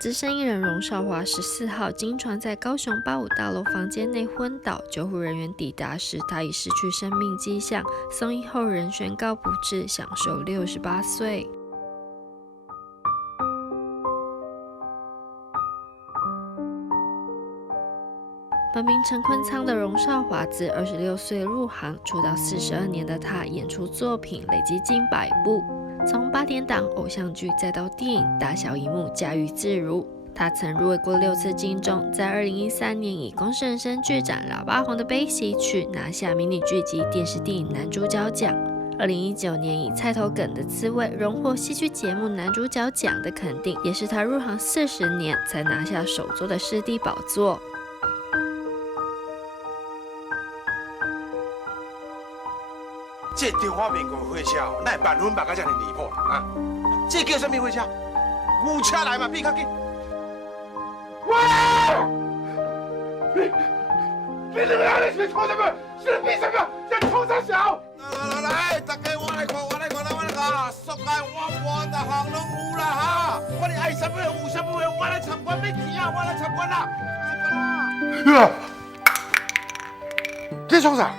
资深艺人荣少华14号经传在高雄85大楼房间内昏倒，救护人员抵达时，他已失去生命迹象，送医后仍宣告不治，享受68岁。本名陈坤仓的荣少华自26岁入行，出道42年的他，演出作品累积近100部，从8点档偶像剧再到电影，大小荧幕驾驭自如。他曾入围过6次金钟，在2013年以公视人生剧展《喇叭红的悲喜曲》拿下迷你剧集电视电影男主角奖。2019年以菜头梗的滋味荣获戏剧节目男主角奖的肯定，也是他入行40年才拿下首座的视帝宝座。这中华民国火车哦，哪会万分百到这么离谱啊？这叫什么火车？牛车来嘛，比较紧。哇！你这个人是冲什么？是比什么？在冲啥小？来，大家我来看，速解我半的行拢有啦哈！我哋爱什么有什么，我来参观，你听啊，我来参观啦。你冲啥？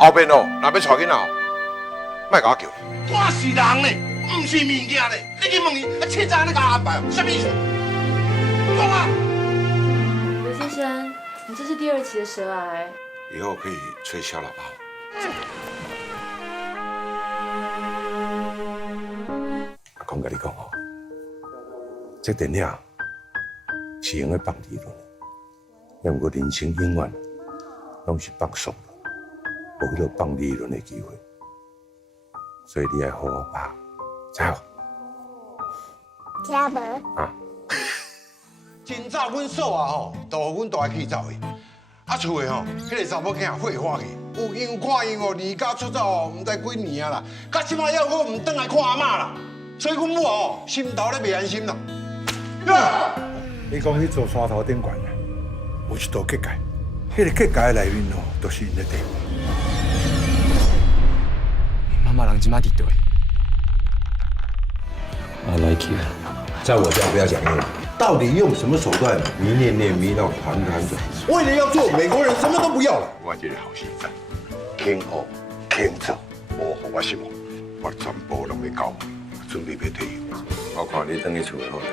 后边哦，若要带囡仔哦，莫甲我叫。我是人嘞，不是物件嘞。你去问伊，车站你甲我安排，什么意思？讲啊！刘先生，你这是第2期的舌癌，以后可以吹箫喇叭。阿公甲你讲哦，这电影是用来放理论的，要不过人生永远拢是放松。无迄个放理论的机会，所以你要好好拍，知无？听无？啊！真早阮嫂啊吼，都互阮大去走的。啊，厝的吼，迄个查某囝会花去，有因看因哦，离家出走哦，唔知几年啊啦。到即摆还我唔转来看阿嬷啦，所以阮母哦，心头咧袂安心啦。你讲去做山头顶悬的，有一道结界，迄个结界内面哦，都是因的地方。妈妈人今嘛伫对。I like you。在我家不要讲英文。到底用什么手段迷念念迷到团团转？为了要做美国人，什么都不要了。我这个好先生，轻学轻做，无互我失望，我全部拢要教，准备要退休。我看你等去厝好咧，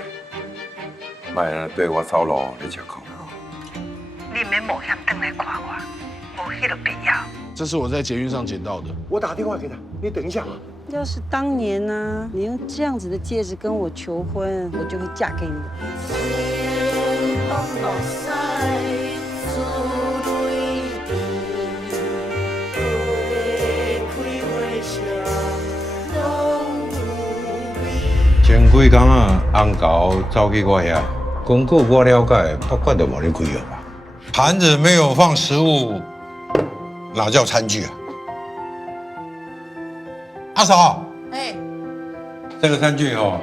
莫安对我走路咧吃苦。你免冒险回来看我，无迄个必要。这是我在捷运上捡到的。我打电话给他，你等一下。要是当年呢，你用这样子的戒指跟我求婚，我就会嫁给你。前几天啊，翁狗走去我遐，根据我了解，不管都无你开了吧？盘子没有放食物，哪叫餐具啊？阿嫂，这个餐具哦，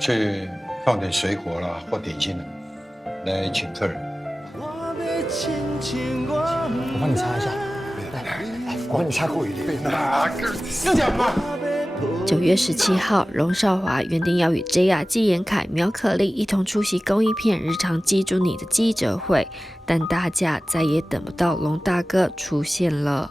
去放点水果啦或点心啦，来请客人。我帮你擦一下，来，我帮你擦过一点。是这样吗？9月17号，荣少华原定要与 JR 纪言凯、苗可丽一同出席公益片《日常记住你》的记者会，但大家再也等不到龙大哥出现了。